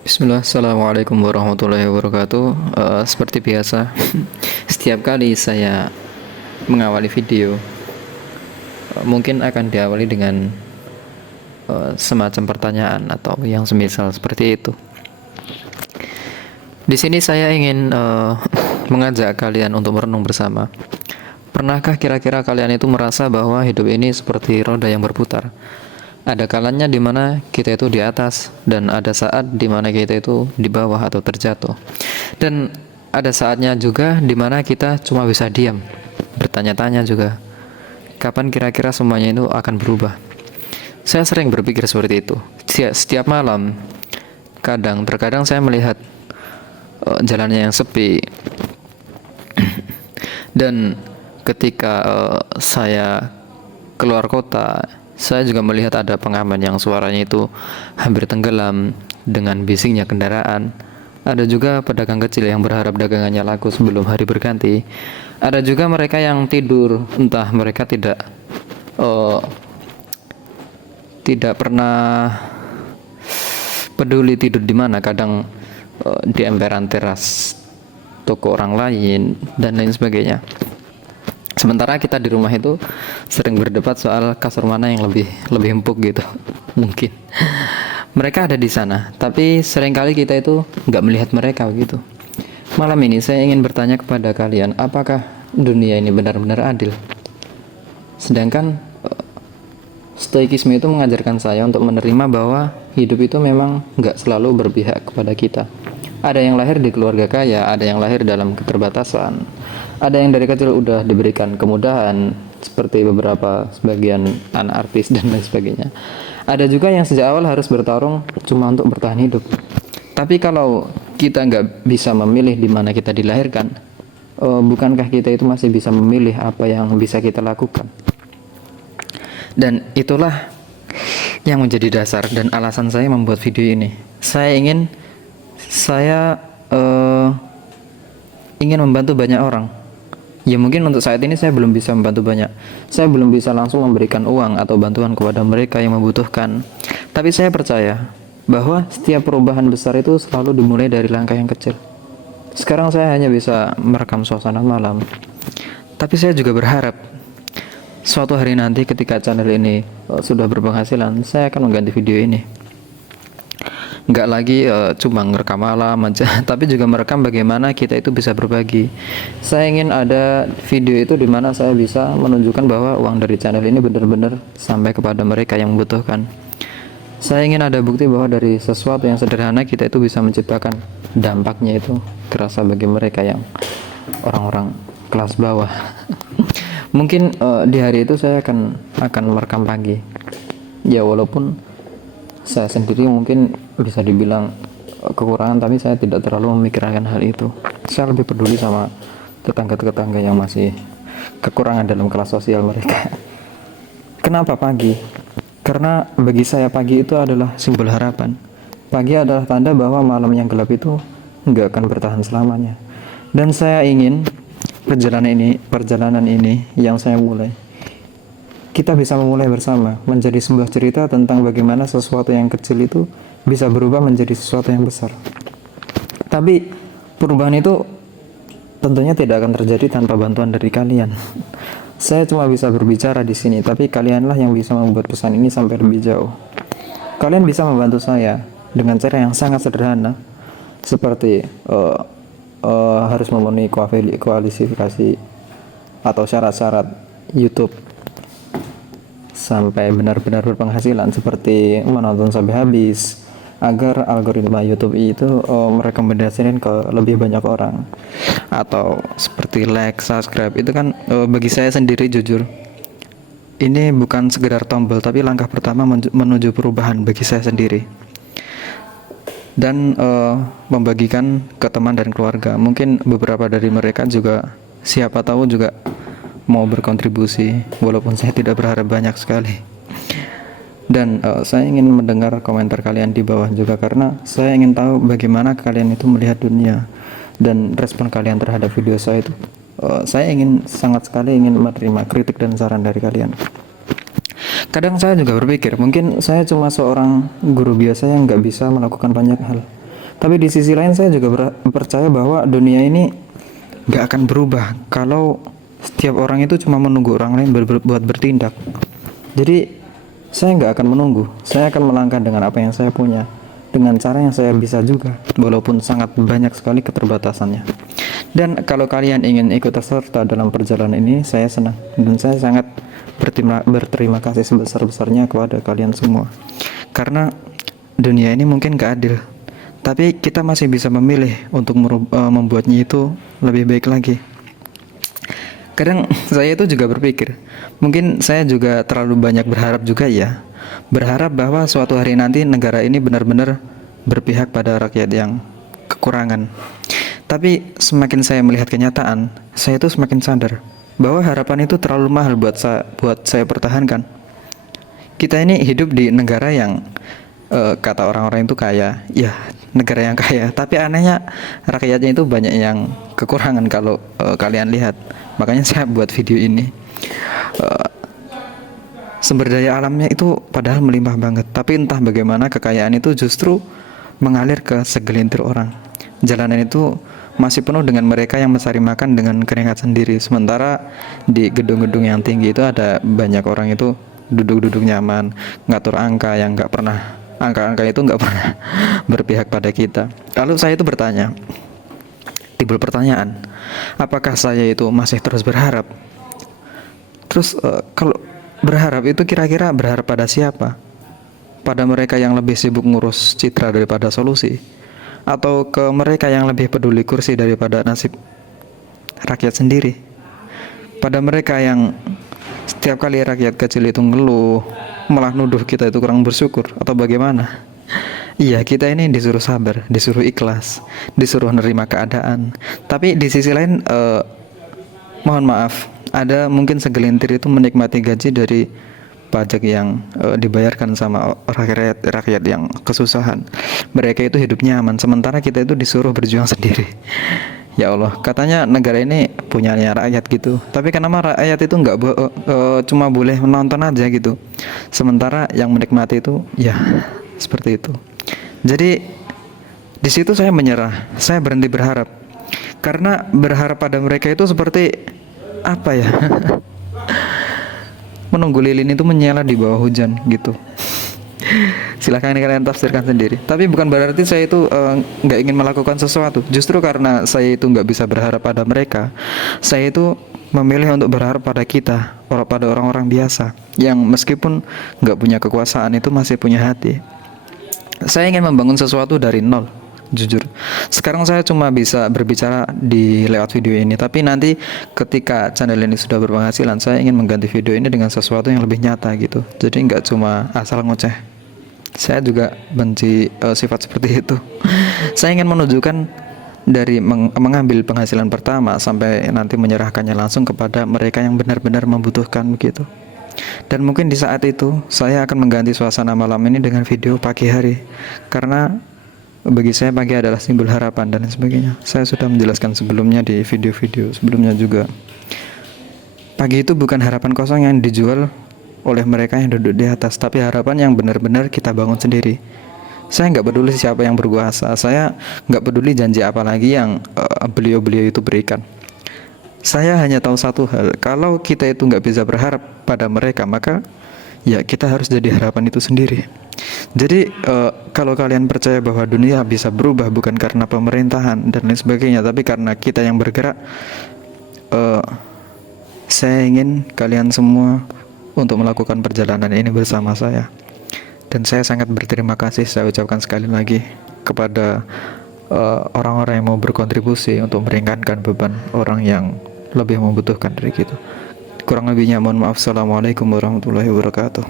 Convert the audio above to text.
Bismillah, Assalamualaikum warahmatullahi wabarakatuh. Seperti biasa, setiap kali saya mengawali video, mungkin akan diawali dengan semacam pertanyaan atau yang semisal seperti itu. Di sini saya ingin mengajak kalian untuk merenung bersama. Pernahkah kira-kira kalian itu merasa bahwa hidup ini seperti roda yang berputar? Ada kalanya di mana kita itu di atas dan ada saat di mana kita itu di bawah atau terjatuh. Dan ada saatnya juga di mana kita cuma bisa diam, bertanya-tanya juga. Kapan kira-kira semuanya itu akan berubah? Saya sering berpikir seperti itu. Setiap malam, terkadang saya melihat jalannya yang sepi dan ketika saya keluar kota, saya juga melihat ada pengamen yang suaranya itu hampir tenggelam dengan bisingnya kendaraan. Ada juga pedagang kecil yang berharap dagangannya laku sebelum hari berganti. Ada juga mereka yang tidur, entah mereka eh, tidak pernah peduli tidur di mana, kadang di emperan teras toko orang lain dan lain sebagainya. Sementara kita di rumah itu sering berdebat soal kasur mana yang lebih empuk gitu. Mungkin mereka ada di sana, tapi seringkali kita itu nggak melihat mereka gitu. Malam ini saya ingin bertanya kepada kalian, apakah dunia ini benar-benar adil? Sedangkan stoikisme itu mengajarkan saya untuk menerima bahwa hidup itu memang nggak selalu berpihak kepada kita. Ada yang lahir di keluarga kaya, ada yang lahir dalam keterbatasan, ada yang dari kecil udah diberikan kemudahan seperti sebagian anak artis dan lain sebagainya. Ada juga yang sejak awal harus bertarung cuma untuk bertahan hidup. Tapi kalau kita nggak bisa memilih di mana kita dilahirkan, bukankah kita itu masih bisa memilih apa yang bisa kita lakukan? Dan itulah yang menjadi dasar dan alasan saya membuat video ini. Saya ingin membantu banyak orang. Ya mungkin untuk saat ini saya belum bisa membantu banyak. Saya belum bisa langsung memberikan uang atau bantuan kepada mereka yang membutuhkan. Tapi saya percaya bahwa setiap perubahan besar itu selalu dimulai dari langkah yang kecil. Sekarang saya hanya bisa merekam suasana malam. Tapi saya juga berharap suatu hari nanti ketika channel ini sudah berpenghasilan, saya akan mengganti video ini. Nggak lagi cuma ngerekam malam aja, tapi juga merekam bagaimana kita itu bisa berbagi. Saya ingin ada video itu di mana saya bisa menunjukkan bahwa uang dari channel ini benar-benar sampai kepada mereka yang membutuhkan. Saya ingin ada bukti bahwa dari sesuatu yang sederhana kita itu bisa menciptakan dampaknya itu terasa bagi mereka yang orang-orang kelas bawah. Mungkin di hari itu saya akan merekam pagi. Ya walaupun saya sendiri mungkin bisa dibilang kekurangan, tapi saya tidak terlalu memikirkan hal itu. Saya lebih peduli sama tetangga-tetangga yang masih kekurangan dalam kelas sosial mereka. Kenapa pagi? Karena bagi saya pagi itu adalah simbol harapan. Pagi adalah tanda bahwa malam yang gelap itu nggak akan bertahan selamanya. Dan saya ingin perjalanan ini yang saya mulai, kita bisa memulai bersama menjadi sebuah cerita tentang bagaimana sesuatu yang kecil itu bisa berubah menjadi sesuatu yang besar. Tapi perubahan itu tentunya tidak akan terjadi tanpa bantuan dari kalian. Saya cuma bisa berbicara di sini, tapi kalianlah yang bisa membuat pesan ini sampai lebih jauh. Kalian bisa membantu saya dengan cara yang sangat sederhana, seperti harus memenuhi kualifikasi atau syarat-syarat YouTube sampai benar-benar berpenghasilan, seperti menonton sampai habis agar algoritma YouTube itu merekomendasikan ke lebih banyak orang, atau seperti like, subscribe. Itu kan bagi saya sendiri jujur ini bukan sekedar tombol, tapi langkah pertama menuju perubahan bagi saya sendiri. Dan membagikan ke teman dan keluarga. Mungkin beberapa dari mereka juga siapa tahu juga mau berkontribusi, walaupun saya tidak berharap banyak sekali. Dan saya ingin mendengar komentar kalian di bawah juga, karena saya ingin tahu bagaimana kalian itu melihat dunia dan respon kalian terhadap video saya itu. Saya sangat sekali ingin menerima kritik dan saran dari kalian. Kadang saya juga berpikir, mungkin saya cuma seorang guru biasa yang nggak bisa melakukan banyak hal. Tapi di sisi lain saya juga percaya bahwa dunia ini gak akan berubah kalau setiap orang itu cuma menunggu orang lain buat bertindak. Jadi saya nggak akan menunggu, saya akan melangkah dengan apa yang saya punya, dengan cara yang saya bisa juga, walaupun sangat banyak sekali keterbatasannya. Dan kalau kalian ingin ikut serta dalam perjalanan ini, saya senang dan saya sangat berterima kasih sebesar-besarnya kepada kalian semua. Karena dunia ini mungkin gak adil, tapi kita masih bisa memilih untuk membuatnya itu lebih baik lagi. Kadang saya itu juga berpikir, mungkin saya juga terlalu banyak berharap juga ya. Berharap bahwa suatu hari nanti negara ini benar-benar berpihak pada rakyat yang kekurangan. Tapi semakin saya melihat kenyataan, saya itu semakin sadar bahwa harapan itu terlalu mahal buat saya pertahankan. Kita ini hidup di negara yang kata orang-orang itu kaya, ya negara yang kaya. Tapi anehnya rakyatnya itu banyak yang kekurangan kalau kalian lihat. Makanya saya buat video ini. Sumber daya alamnya itu padahal melimpah banget, tapi entah bagaimana kekayaan itu justru mengalir ke segelintir orang. Jalanan itu masih penuh dengan mereka yang mencari makan dengan keringat sendiri. Sementara di gedung-gedung yang tinggi itu ada banyak orang itu duduk-duduk nyaman, ngatur angka yang nggak pernah, angka-angka itu nggak pernah berpihak pada kita. Lalu saya itu bertanya, timbul pertanyaan, apakah saya itu masih terus berharap? Terus kalau berharap itu kira-kira berharap pada siapa? Pada mereka yang lebih sibuk ngurus citra daripada solusi? Atau ke mereka yang lebih peduli kursi daripada nasib rakyat sendiri? Pada mereka yang setiap kali rakyat kecil itu ngeluh, malah nuduh kita itu kurang bersyukur, atau bagaimana? Iya, kita ini disuruh sabar, disuruh ikhlas, disuruh nerima keadaan. Tapi di sisi lain, mohon maaf, ada mungkin segelintir itu menikmati gaji dari pajak yang dibayarkan sama rakyat yang kesusahan. Mereka itu hidup nyaman, sementara kita itu disuruh berjuang sendiri. Ya Allah, katanya negara ini punyanya rakyat gitu. Tapi kenapa rakyat itu nggak cuma boleh menonton aja gitu, sementara yang menikmati itu ya seperti itu. Jadi di situ saya menyerah, saya berhenti berharap. Karena berharap pada mereka itu seperti apa ya? Menunggu lilin itu menyala di bawah hujan gitu. Silahkan kalian tafsirkan sendiri. Tapi bukan berarti saya itu nggak ingin melakukan sesuatu. Justru karena saya itu nggak bisa berharap pada mereka, saya itu memilih untuk berharap pada kita, pada orang-orang biasa yang meskipun nggak punya kekuasaan itu masih punya hati. Saya ingin membangun sesuatu dari nol, jujur. Sekarang saya cuma bisa berbicara di lewat video ini, tapi nanti ketika channel ini sudah berpenghasilan, saya ingin mengganti video ini dengan sesuatu yang lebih nyata gitu. Jadi nggak cuma asal ngoceh. Saya juga benci sifat seperti itu. Saya ingin menunjukkan dari mengambil penghasilan pertama sampai nanti menyerahkannya langsung kepada mereka yang benar-benar membutuhkan begitu. Dan mungkin di saat itu saya akan mengganti suasana malam ini dengan video pagi hari, karena bagi saya pagi adalah simbol harapan dan sebagainya. Saya sudah menjelaskan sebelumnya di video-video sebelumnya juga. Pagi itu bukan harapan kosong yang dijual oleh mereka yang duduk di atas, tapi harapan yang benar-benar kita bangun sendiri. Saya nggak peduli siapa yang berkuasa, saya nggak peduli janji apa lagi yang beliau-beliau itu berikan. Saya hanya tahu satu hal, kalau kita itu nggak bisa berharap pada mereka, maka ya kita harus jadi harapan itu sendiri. Jadi kalau kalian percaya bahwa dunia bisa berubah bukan karena pemerintahan dan lain sebagainya, tapi karena kita yang bergerak, saya ingin kalian semua untuk melakukan perjalanan ini bersama saya. Dan saya sangat berterima kasih, saya ucapkan sekali lagi kepada orang-orang yang mau berkontribusi untuk meringankan beban orang yang lebih membutuhkan dari kita. Kurang lebihnya mohon maaf. Assalamualaikum warahmatullahi wabarakatuh.